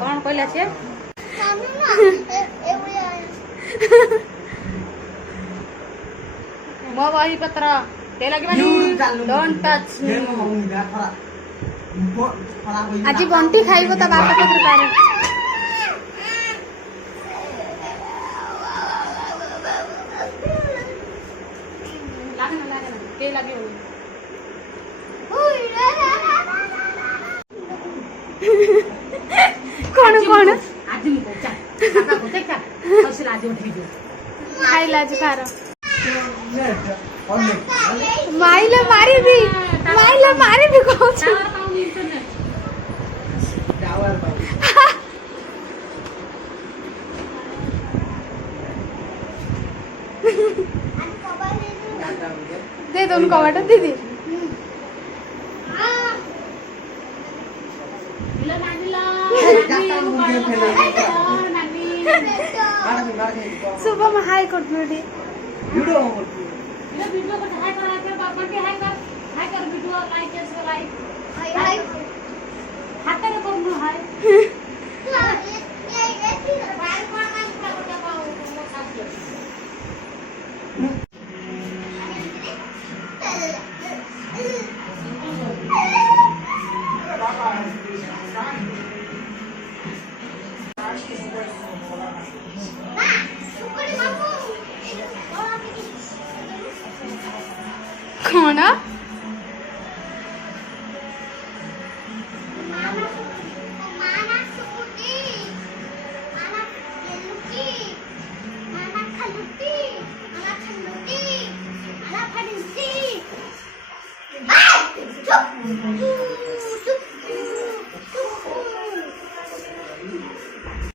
कौन कहला से मो बही पत्र ते लगे डोंट टच आज बंटी खाइबो ता बापा के पारे लागना के लगे कौन कौन आज मु चा काका को देखा हौसला आज उठी दे खाइला आज खारो माइला मारी भी कहू छ दे दो उनको वाटर दीदी सुबह में हाई कर वीडियो वीडियो को हाई कर बाबा के हाई कर वीडियो लाइक कर लाइक हाई हाथ में करनो हाई ये बाल को काम कर पाओ कौन